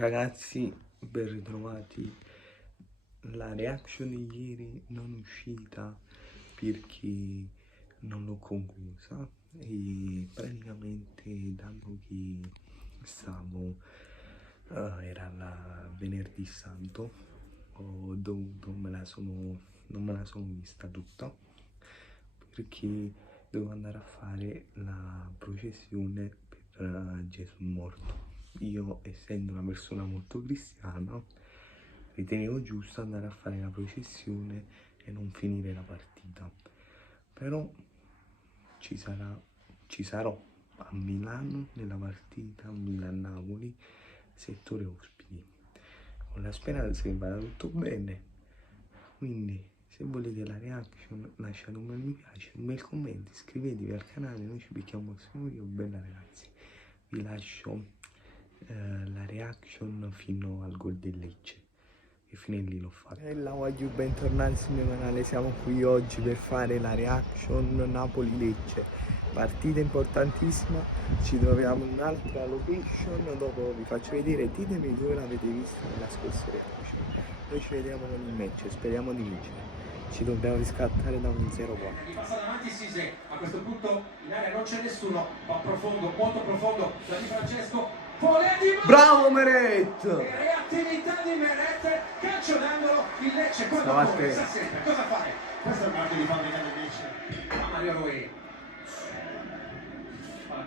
Ragazzi, ben ritrovati. La reaction di ieri non è uscita perché non l'ho conclusa e praticamente dopo che stavo era la venerdì santo, ho dovuto, non me la sono vista tutta perché devo andare a fare la processione per Gesù morto. Io, essendo una persona molto cristiana, ritenevo giusto andare a fare la processione e non finire la partita. Però ci sarò a Milano nella partita Milan-Napoli, settore ospiti, con la speranza che vada tutto bene. Quindi se volete la reaction lasciate un bel mi piace, un bel commento, iscrivetevi al canale, noi ci becchiamo al video. Bella ragazzi, vi lascio la reaction fino al gol del Lecce e fino a lì l'ho fatto. E la voglio bentornati sul mio canale, siamo qui oggi per fare la reaction Napoli-Lecce, partita importantissima. Ci troviamo in un'altra location, dopo vi faccio vedere, ditemi dove l'avete vista nella scorsa reaction. Noi ci vediamo con il match, speriamo di vincere. Ci dobbiamo riscattare da un 0-4. Passa davanti Sise, a questo punto in area non c'è nessuno, va profondo, molto profondo, da Di Francesco. Bravo Meret! Reattività di Meret, calcio d'angolo, il Lecce quando corre, sa sempre cosa fare. Questo è il marchio di fabbrica del Lecce. Mario Rui.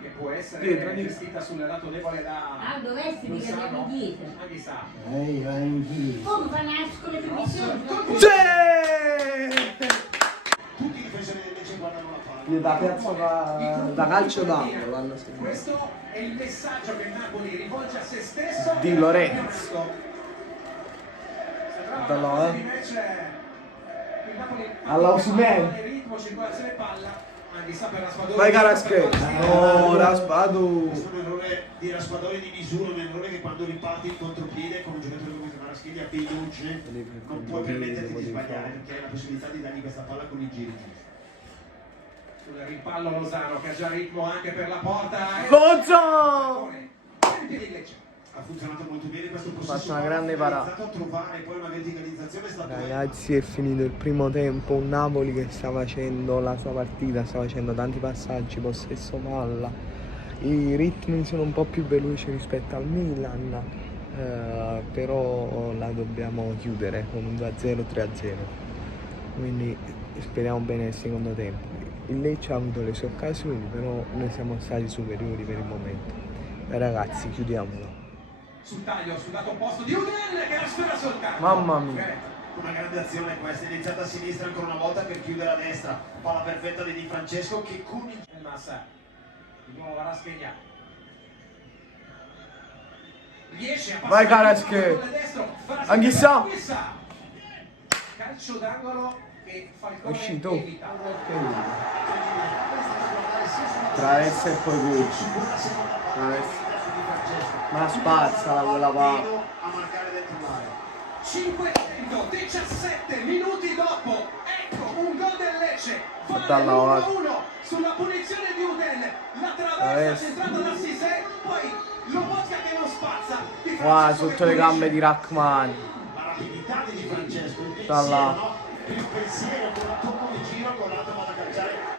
Che può essere gestita sul lato debole da dovessi di andiamo dietro. Anghissà. Come nascono le trasmissioni? Tutti i difensori del Lecce guardano la palla. Da piazza da calcio d'angolo l'hanno seguito. Questo è il messaggio che Napoli rivolge a se stesso. Di Lorenzo. Alla Osimhen. Ritmo, circolazione palla. Vai Carrasqueta. No, Raspadori. Questo è un errore di Raspadori di misura, un errore che quando riparti in contropiede con un giocatore come Kvaratskhelia a veloce non puoi permetterti di sbagliare, perché hai la possibilità di dargli questa palla con i giri. Sul rimpallo Lozano che ha già ritmo anche per la porta. Lozano! Ha funzionato molto bene questo processo. Ha fatto una grande parata. A trovare poi una verticalizzazione è stato. Ragazzi, è finito il primo tempo, un Napoli che sta facendo la sua partita, sta facendo tanti passaggi, possesso palla, i ritmi sono un po' più veloci rispetto al Milan, però la dobbiamo chiudere con un 2-0, 3-0, quindi speriamo bene nel secondo tempo. Il Lecce ha avuto le sue occasioni, però noi siamo stati superiori per il momento. Ragazzi, chiudiamolo. Sul taglio, sul lato opposto di Udel che la sfera soltanto. Mamma mia. Una grande azione questa, iniziata a sinistra ancora una volta per chiudere a destra. Palla perfetta di Di Francesco che con il Massa. Di nuovo Kvaratskhelia. Riesce a passare. Vai Kvaratskhelia. Anghissà. Calcio d'angolo e Falcone uscito. Evita. Traversa e poi gol. Ma spazza quella palla. A marcare dentro l'area. 517 minuti dopo, ecco un gol del Lecce. Vale l'1-1 sulla punizione di Udel. La traversa centrata da Sise, poi Lobotka che non spazza. Qua sotto le gambe di Rachmani. La rapidità di Di Francesco, il pensiero, il pensiero con la